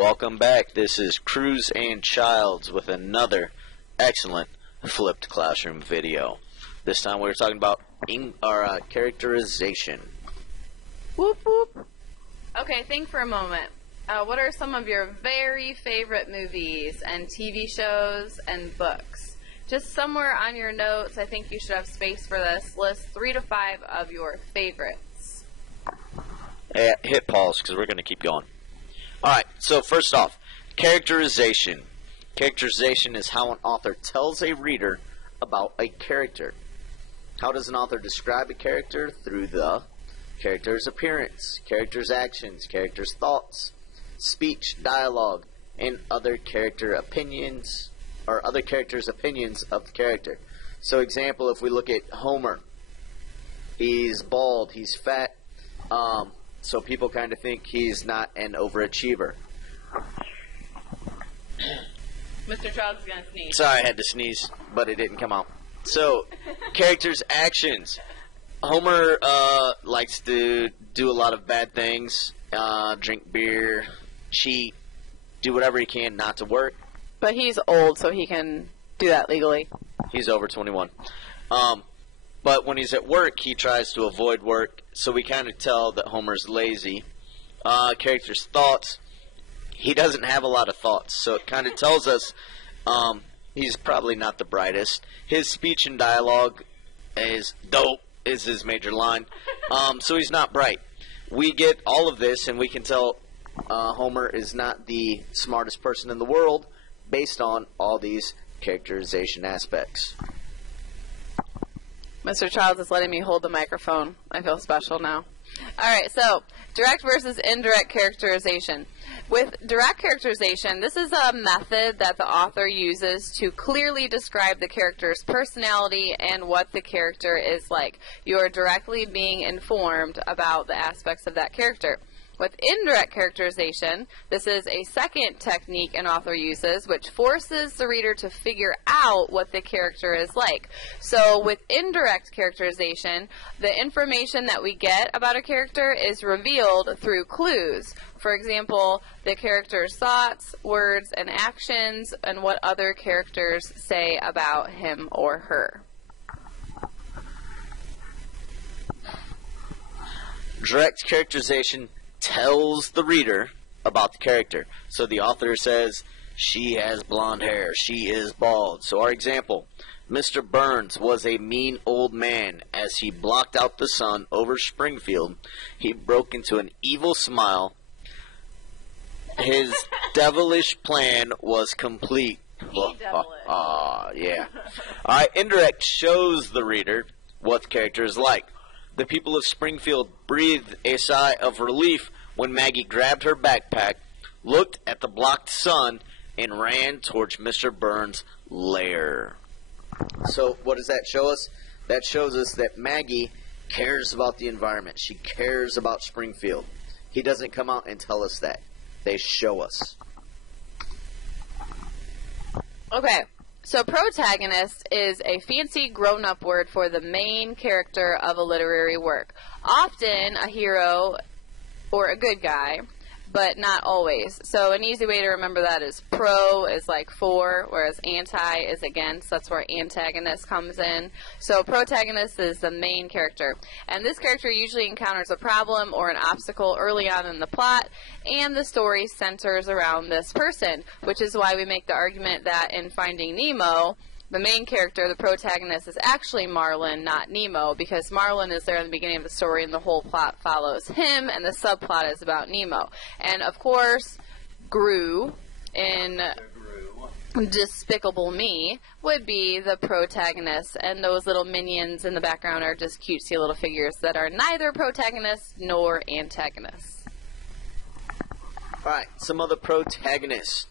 welcome back. This is Cruz and Childs with another excellent flipped classroom video. This time we're talking about characterization. Whoop whoop. Okay, think for a moment. What are some of your very favorite movies and TV shows and books? Just somewhere on your notes, I think you should have space for this. List 3 to 5 of your favorites. Hit pause because we're going to keep going. Alright, so first off, characterization. Characterization is how an author tells a reader about a character. How does an author describe a character? Through the character's appearance, character's actions, character's thoughts, speech, dialogue, and other character opinions, or other characters' opinions of the character. So example, if we look at Homer, he's bald, he's fat, so people kind of think he's not an overachiever. Mr. Child's going to sneeze. Sorry, I had to sneeze, but it didn't come out. So, characters' actions. Homer likes to do a lot of bad things, drink beer, cheat, do whatever he can not to work. But he's old, so he can do that legally. He's over 21. But when he's at work, he tries to avoid work, so we kind of tell that Homer's lazy. Character's thoughts. He doesn't have a lot of thoughts, so it kind of tells us he's probably not the brightest. His speech and dialogue is dope, is his major line. So he's not bright. We get all of this, and we can tell Homer is not the smartest person in the world based on all these characterization aspects. Mr. Childs is letting me hold the microphone. I feel special now. Alright, so direct versus indirect characterization. With direct characterization, this is a method that the author uses to clearly describe the character's personality and what the character is like. You are directly being informed about the aspects of that character. With indirect characterization, this is a second technique an author uses, which forces the reader to figure out what the character is like. So with indirect characterization, the information that we get about a character is revealed through clues. For example, the character's thoughts, words, and actions, and what other characters say about him or her. Direct characterization tells the reader about the character. So the author says, she has blonde hair, she is bald. So our example, Mr. Burns was a mean old man. As he blocked out the sun over Springfield, he broke into an evil smile. His devilish plan was complete. Yeah. Alright, indirect shows the reader what the character is like. The people of Springfield breathed a sigh of relief when Maggie grabbed her backpack, looked at the blocked sun, and ran towards Mr. Burns' lair. So what does that show us? That shows us that Maggie cares about the environment. She cares about Springfield. He doesn't come out and tell us that. They show us. Okay. So protagonist is a fancy grown-up word for the main character of a literary work. Often a hero or a good guy, but not always. So an easy way to remember that is pro is like for, whereas anti is against. That's where antagonist comes in. So protagonist is the main character. And this character usually encounters a problem or an obstacle early on in the plot, and the story centers around this person, which is why we make the argument that in Finding Nemo, the main character, the protagonist, is actually Marlin, not Nemo, because Marlin is there in the beginning of the story and the whole plot follows him, and the subplot is about Nemo. And, of course, Gru in Despicable Me would be the protagonist, and those little minions in the background are just cutesy little figures that are neither protagonists nor antagonists. Alright, some other protagonists.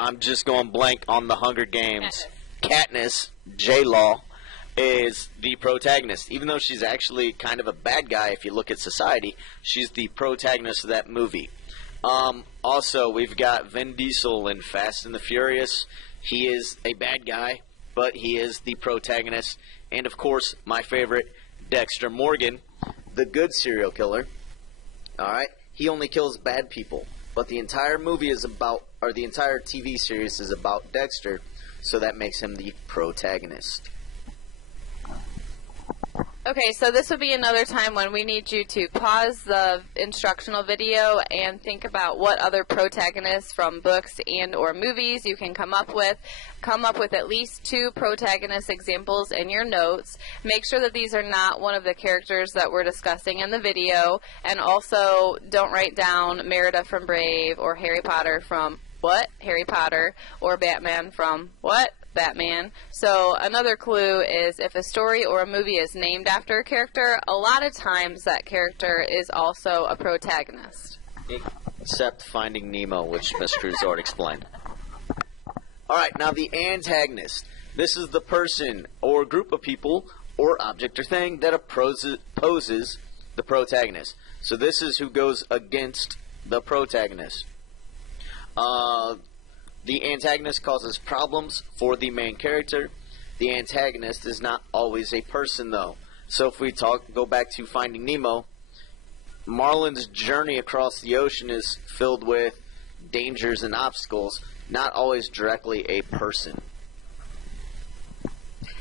I'm just going blank on the Hunger Games. Katniss, J-Law, is the protagonist. Even though she's actually kind of a bad guy if you look at society, she's the protagonist of that movie. Also, we've got Vin Diesel in Fast and the Furious. He is a bad guy, but he is the protagonist. And, of course, my favorite, Dexter Morgan, the good serial killer. Alright? He only kills bad people. but the entire movie is about, or the entire TV series is about Dexter, so that makes him the protagonist. Okay, so this would be another time when we need you to pause the instructional video and think about what other protagonists from books and or movies you can come up with. Come up with at least 2 protagonist examples in your notes. Make sure that these are not one of the characters that we're discussing in the video. And also, don't write down Merida from Brave or Harry Potter from what? Harry Potter, or Batman from what? Batman. So another clue is if a story or a movie is named after a character, a lot of times that character is also a protagonist. Except Finding Nemo, which Mr. Resort explained. Alright, now the antagonist. This is the person or group of people or object or thing that opposes the protagonist. So this is who goes against the protagonist. The antagonist causes problems for the main character. The antagonist is not always a person, though. So if we go back to Finding Nemo, Marlin's journey across the ocean is filled with dangers and obstacles, not always directly a person.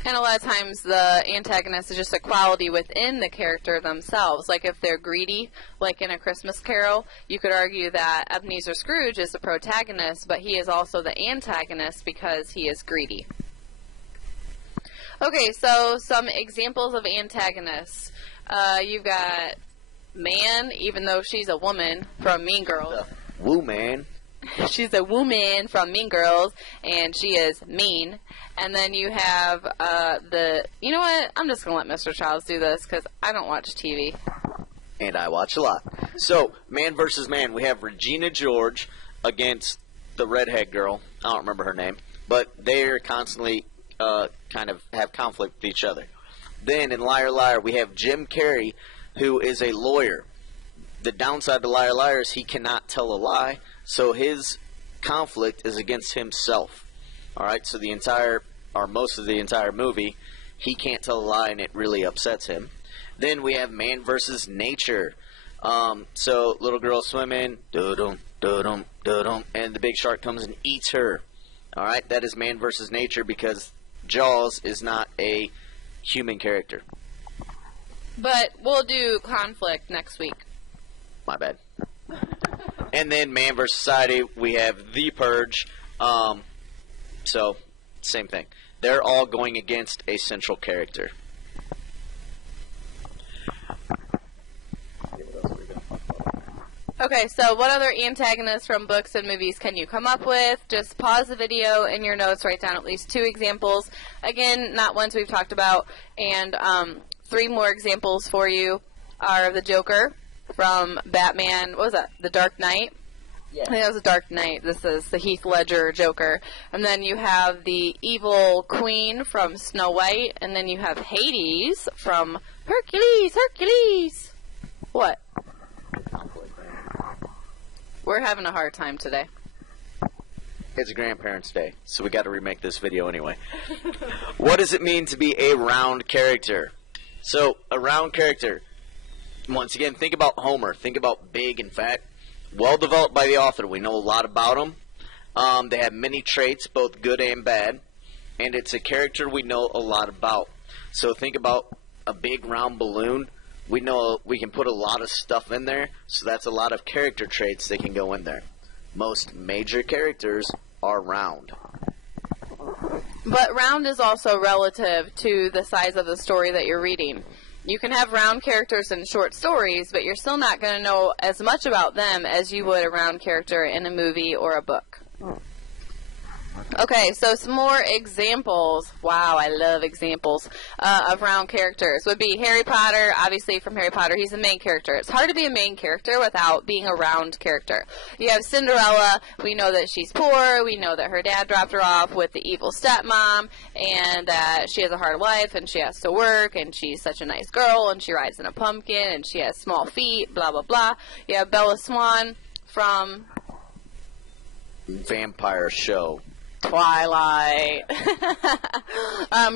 And a lot of times the antagonist is just a quality within the character themselves. Like if they're greedy, like in A Christmas Carol, you could argue that Ebenezer Scrooge is the protagonist, but he is also the antagonist because he is greedy. Okay, so some examples of antagonists. You've got Man, even though she's a woman, from Mean Girls. Woo man. She's a woman from Mean Girls, and she is mean. And then you have you know what? I'm just going to let Mr. Childs do this because I don't watch TV. And I watch a lot. So, man versus man, we have Regina George against the redhead girl. I don't remember her name. But they're constantly kind of have conflict with each other. Then, in Liar Liar, we have Jim Carrey, who is a lawyer. The downside to Liar Liar is he cannot tell a lie. So his conflict is against himself. Alright, so most of the entire movie, he can't tell a lie and it really upsets him. Then we have Man versus Nature. So little girl swimming, do-dum, do-dum, do-dum, and the big shark comes and eats her. Alright, that is Man versus Nature because Jaws is not a human character. But we'll do conflict next week. My bad. And then Man vs. Society, we have The Purge. So, same thing. They're all going against a central character. Okay, so what other antagonists from books and movies can you come up with? Just pause the video in your notes, write down at least 2 examples. Again, not ones we've talked about. And 3 more examples for you are the Joker from Batman, what was that, The Dark Knight? Yeah. I think that was The Dark Knight. This is the Heath Ledger Joker. And then you have the evil queen from Snow White. And then you have Hades from Hercules. What? We're having a hard time today. It's Grandparents' Day, so we got to remake this video anyway. What does it mean to be a round character? So, a round character, once again, think about Homer. Think about big and fat. Well developed by the author. We know a lot about them. They have many traits, both good and bad. And it's a character we know a lot about. So think about a big round balloon. We know we can put a lot of stuff in there. So that's a lot of character traits that can go in there. Most major characters are round. But round is also relative to the size of the story that you're reading. You can have round characters in short stories, but you're still not going to know as much about them as you would a round character in a movie or a book. Okay, so some more examples. Wow, I love examples of round characters. Would be Harry Potter. Obviously, from Harry Potter, he's a main character. It's hard to be a main character without being a round character. You have Cinderella. We know that she's poor. We know that her dad dropped her off with the evil stepmom, and that she has a hard life, and she has to work, and she's such a nice girl, and she rides in a pumpkin, and she has small feet, blah, blah, blah. You have Bella Swan from Vampire Show. Twilight.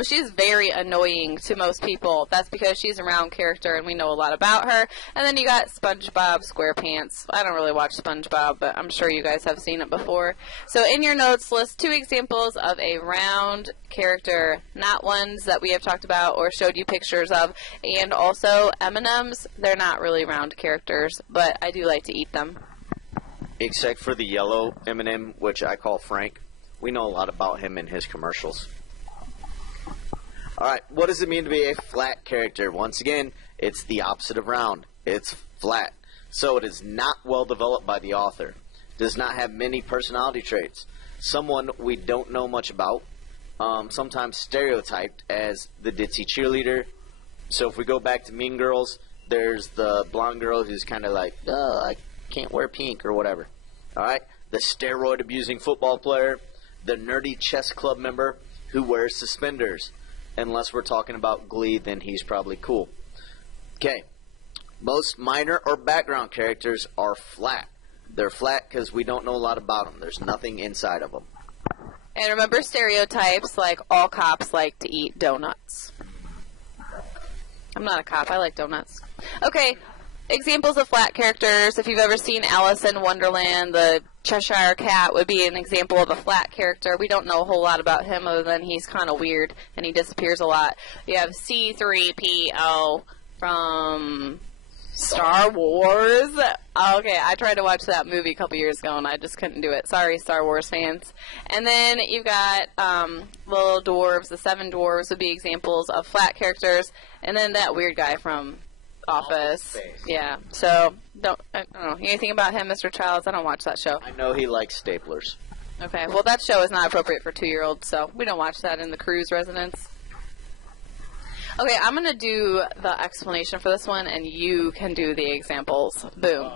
She's very annoying to most people. That's because she's a round character and we know a lot about her. And then you got SpongeBob SquarePants. I don't really watch SpongeBob, but I'm sure you guys have seen it before. So in your notes, list 2 examples of a round character, not ones that we have talked about or showed you pictures of. And also M&Ms, they're not really round characters, but I do like to eat them. Except for the yellow M&M, which I call Frank. We know a lot about him in his commercials. Alright, what does it mean to be a flat character? Once again, it's the opposite of round. It's flat. So it is not well developed by the author. Does not have many personality traits. Someone we don't know much about. Sometimes stereotyped as the ditzy cheerleader. So if we go back to Mean Girls, there's the blonde girl who's kind of like, I can't wear pink or whatever. Alright, the steroid-abusing football player. The nerdy chess club member who wears suspenders. Unless we're talking about Glee, then he's probably cool. Okay. Most minor or background characters are flat. They're flat because we don't know a lot about them. There's nothing inside of them. And remember stereotypes, like all cops like to eat donuts. I'm not a cop. I like donuts. Okay. Examples of flat characters. If you've ever seen Alice in Wonderland, the Cheshire Cat would be an example of a flat character. We don't know a whole lot about him other than he's kind of weird and he disappears a lot. You have C-3PO from Star Wars. Okay, I tried to watch that movie a couple years ago and I just couldn't do it. Sorry, Star Wars fans. And then you've got little dwarves. The 7 dwarves would be examples of flat characters. And then that weird guy from Office. Yeah. So, I don't know. Anything about him, Mr. Childs? I don't watch that show. I know he likes staplers. Okay. Well, that show is not appropriate for 2-year-olds, so we don't watch that in the cruise residence. Okay, I'm going to do the explanation for this one, and you can do the examples. Boom.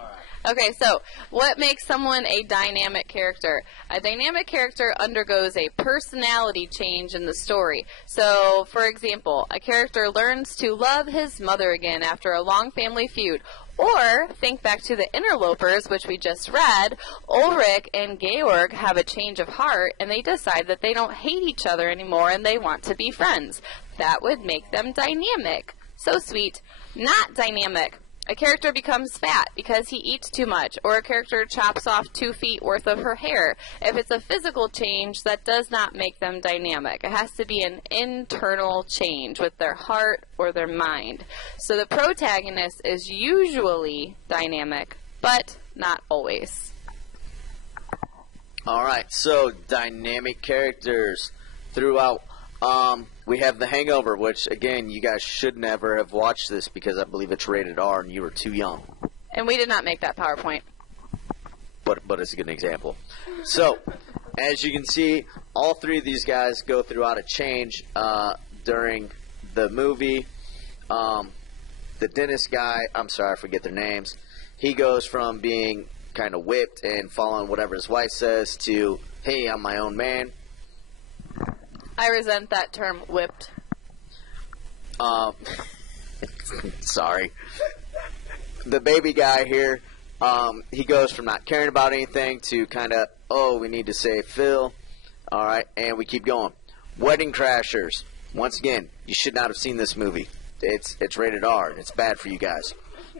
Okay, so what makes someone a dynamic character? A dynamic character undergoes a personality change in the story. So, for example, a character learns to love his mother again after a long family feud. Or, think back to the Interlopers, which we just read. Ulrich and Georg have a change of heart, and they decide that they don't hate each other anymore and they want to be friends. That would make them dynamic. So sweet. Not dynamic. A character becomes fat because he eats too much, or a character chops off 2 feet worth of her hair. If it's a physical change, that does not make them dynamic. It has to be an internal change with their heart or their mind. So the protagonist is usually dynamic, but not always. Alright, so dynamic characters throughout. We have The Hangover, which, again, you guys should never have watched this because I believe it's rated R and you were too young. And we did not make that PowerPoint. But it's a good example. So, as you can see, all 3 of these guys go throughout a change during the movie. The dentist guy, I'm sorry, I forget their names. He goes from being kind of whipped and following whatever his wife says to, hey, I'm my own man. I resent that term, whipped. Sorry. The baby guy here, he goes from not caring about anything to kind of, oh, we need to save Phil. All right, and we keep going. Wedding Crashers. Once again, you should not have seen this movie. It's rated R. It's bad for you guys.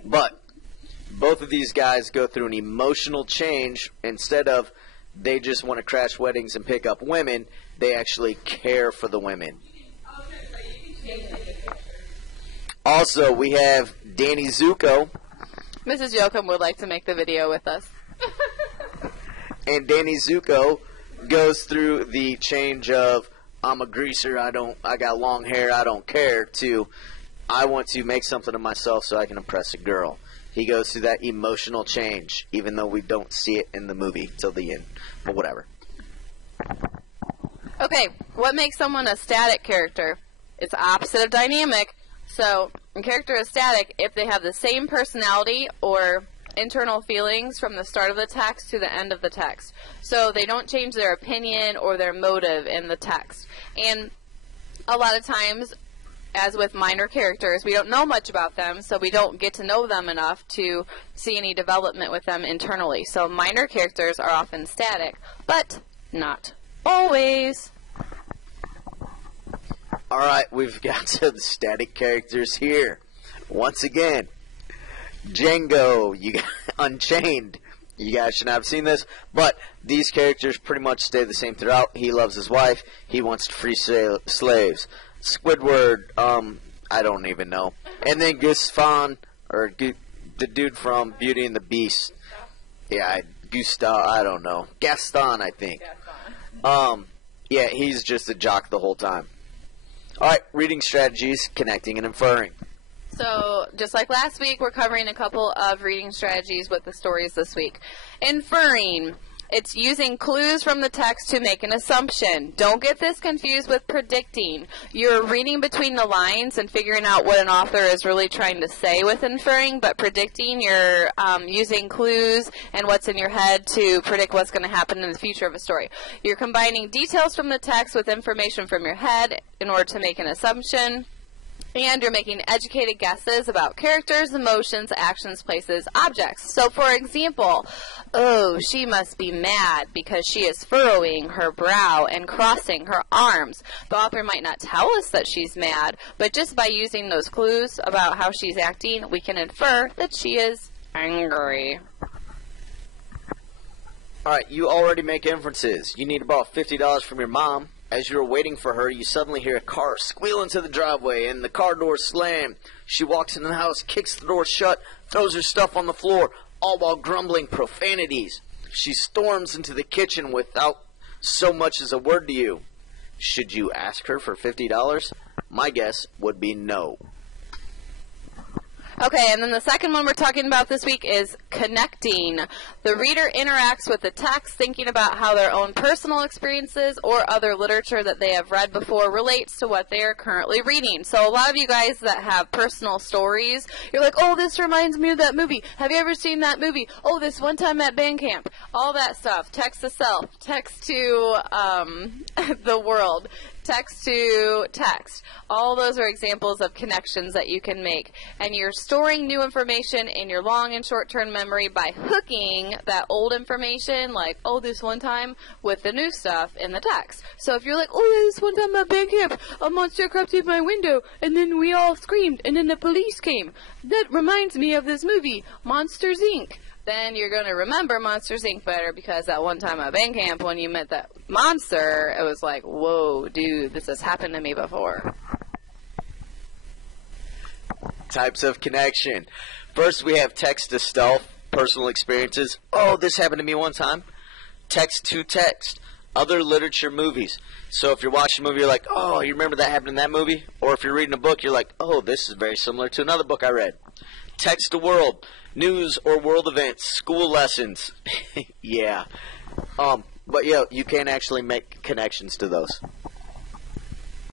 But both of these guys go through an emotional change. Instead of they just want to crash weddings and pick up women, they actually care for the women. Also, we have Danny Zuko. Mrs. Yoakum would like to make the video with us. And Danny Zuko goes through the change of, I'm a greaser, I got long hair, I don't care, to, I want to make something of myself so I can impress a girl. He goes through that emotional change, even though we don't see it in the movie till the end. But whatever. Okay, what makes someone a static character? It's the opposite of dynamic. So, a character is static if they have the same personality or internal feelings from the start of the text to the end of the text. So, they don't change their opinion or their motive in the text. And a lot of times, as with minor characters, we don't know much about them, so we don't get to know them enough to see any development with them internally. So minor characters are often static, but not Always. Alright, we've got some static characters here. Once again, Django, you got Unchained. You guys should not have seen this, but these characters pretty much stay the same throughout. He loves his wife. He wants to free slaves. Squidward, I don't even know. And then Gusfan, or the dude from Beauty and the Beast. Yeah, Gustav, I don't know. Gaston, I think. Yeah, he's just a jock the whole time. Alright, reading strategies, connecting and inferring. So, just like last week, we're covering a couple of reading strategies with the stories this week. Inferring. It's using clues from the text to make an assumption. Don't get this confused with predicting. You're reading between the lines and figuring out what an author is really trying to say with inferring, but predicting, you're using clues and what's in your head to predict what's going to happen in the future of a story. You're combining details from the text with information from your head in order to make an assumption. And you're making educated guesses about characters, emotions, actions, places, objects. So, for example, oh, she must be mad because she is furrowing her brow and crossing her arms. The author might not tell us that she's mad, but just by using those clues about how she's acting, we can infer that she is angry. Alright, you already make inferences. You need about $50 from your mom. As you're waiting for her, you suddenly hear a car squeal into the driveway and the car door slam. She walks into the house, kicks the door shut, throws her stuff on the floor, all while grumbling profanities. She storms into the kitchen without so much as a word to you. Should you ask her for $50? My guess would be no. Okay, and then the second one we're talking about this week is connecting. The reader interacts with the text, thinking about how their own personal experiences or other literature that they have read before relates to what they are currently reading. So a lot of you guys that have personal stories, you're like, oh, this reminds me of that movie. Have you ever seen that movie? Oh, this one time at band camp. All that stuff. Text to self. Text to the world. Text to text. All those are examples of connections that you can make. And you're storing new information in your long and short-term memory by hooking that old information, like, oh, this one time, with the new stuff in the text. So if you're like, oh, yeah, this one time at band camp, a monster crept through my window, and then we all screamed, and then the police came. That reminds me of this movie, Monsters, Inc., then you're going to remember Monsters, Inc. better because that one time at band camp when you met that monster, it was like, whoa, dude, this has happened to me before. Types of connection. First, we have text to stealth, personal experiences. Oh, this happened to me one time. Text to text. Other literature, movies. So if you're watching a movie, you're like, oh, you remember that happened in that movie? Or if you're reading a book, you're like, oh, this is very similar to another book I read. Text to world. News or world events, school lessons. Yeah. But yeah, you can actually make connections to those.